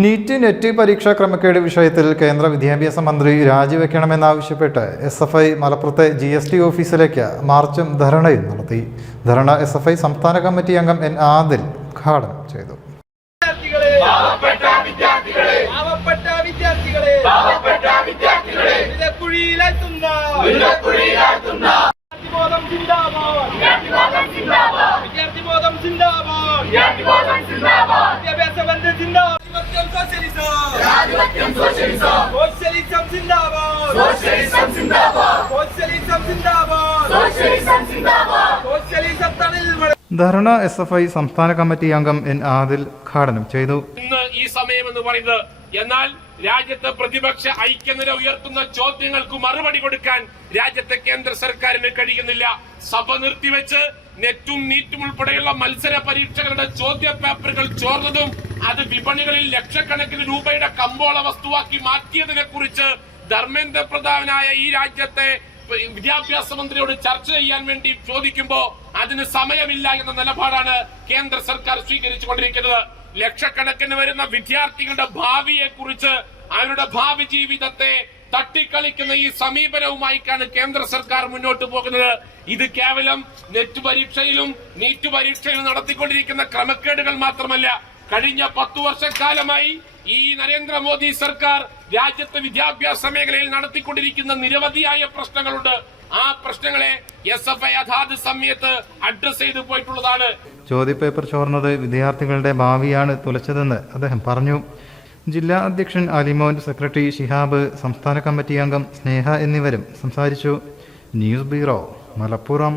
NEET net പരീക്ഷാ ക്രമക്കേട് വിഷയത്തിൽ കേന്ദ്ര വിദ്യാഭ്യാസ മന്ത്രി രാജിവെക്കണമെന്നാവശ്യപ്പെട്ട് എസ് എഫ് ഐ മലപ്പുറത്തെ ജി എസ് ടി ഓഫീസിലേക്ക് മാർച്ചും ധരണയും നടത്തി. ധരണ എസ് എഫ് ഐ സംസ്ഥാന കമ്മിറ്റി അംഗം എൻ ആദിൽ ഉദ്ഘാടനം ചെയ്തു. വിദ്യാർത്ഥികളെ സോഷ്യലിസം സിന്ദാബാദ് സോഷ്യലിസം സിന്ദാബാദ് സോഷ്യലിസം സിന്ദാബാദ് സോഷ്യലിസം സിന്ദാബാദ് സോഷ്യലിസം തണിൽ ധരണ എസ് എഫ് ഐ സംസ്ഥാന കമ്മിറ്റി അംഗം എൻ ആദിൽ ഉദ്ഘാടനം ചെയ്തു. ഇന്ന് ഈ സമയം എന്ന് പറയുന്നത് എന്നാൽ രാജ്യത്തെ പ്രതിപക്ഷ ഐക്യനിര ഉയർത്തുന്ന ചോദ്യങ്ങൾക്ക് മറുപടി കൊടുക്കാൻ രാജ്യത്തെ കേന്ദ്ര സർക്കാരിന് കഴിയുന്നില്ല. സഭ നിർത്തിവെച്ച് നെറ്റും നീറ്റും ഉൾപ്പെടെയുള്ള മത്സര പരീക്ഷകളുടെ ചോദ്യ പേപ്പറുകൾ ചോർന്നതും അത് വിപണികളിൽ ലക്ഷക്കണക്കിന് രൂപയുടെ കമ്പോള വസ്തുവാക്കി മാറ്റിയതിനെ കുറിച്ച് ധർമ്മേന്ദ്ര പ്രധാനായ ഈ രാജ്യത്തെ വിദ്യാഭ്യാസ മന്ത്രിയോട് ചർച്ച ചെയ്യാൻ വേണ്ടി ചോദിക്കുമ്പോ അതിന് സമയമില്ല എന്ന നിലപാടാണ് കേന്ദ്ര സർക്കാർ സ്വീകരിച്ചു കൊണ്ടിരിക്കുന്നത് ലക്ഷക്കണക്കിന് വരുന്ന വിദ്യാർത്ഥികളുടെ ഭാവിയെ കുറിച്ച് അവരുടെ ഭാവി ജീവിതത്തെ തട്ടിക്കളിക്കുന്ന ഈ സമീപനവുമായിക്കാണ് കേന്ദ്ര സർക്കാർ മുന്നോട്ട് പോകുന്നത്. ഇത് കേവലം നെറ്റ് പരീക്ഷയിലും നീറ്റ് പരീക്ഷയിലും നടത്തിക്കൊണ്ടിരിക്കുന്ന ക്രമക്കേടുകൾ മാത്രമല്ല കഴിഞ്ഞ പത്തു വർഷക്കാലമായി ഈ നരേന്ദ്രമോദി സർക്കാർ രാജ്യത്തെ വിദ്യാഭ്യാസ മേഖലയിൽ നടത്തിക്കൊണ്ടിരിക്കുന്ന നിരവധിയായ പ്രശ്നങ്ങളുണ്ട്. ആ പ്രശ്നങ്ങളെ എസ് എഫ് ഐ അതാത് സമയത്ത് അഡ്രസ് ചെയ്തു പോയിട്ടുള്ളതാണ്. ചോദ്യപേപ്പർ ചോർന്നത് വിദ്യാർത്ഥികളുടെ ഭാവിയാണ് തുലച്ചതെന്ന് അദ്ദേഹം പറഞ്ഞു. ജില്ലാ അധ്യക്ഷൻ അലിമോൻ സെക്രട്ടറി ഷിഹാബ് സംസ്ഥാന കമ്മിറ്റി അംഗം സ്നേഹ എന്നിവരും സംസാരിച്ചു. News bureau Malappuram.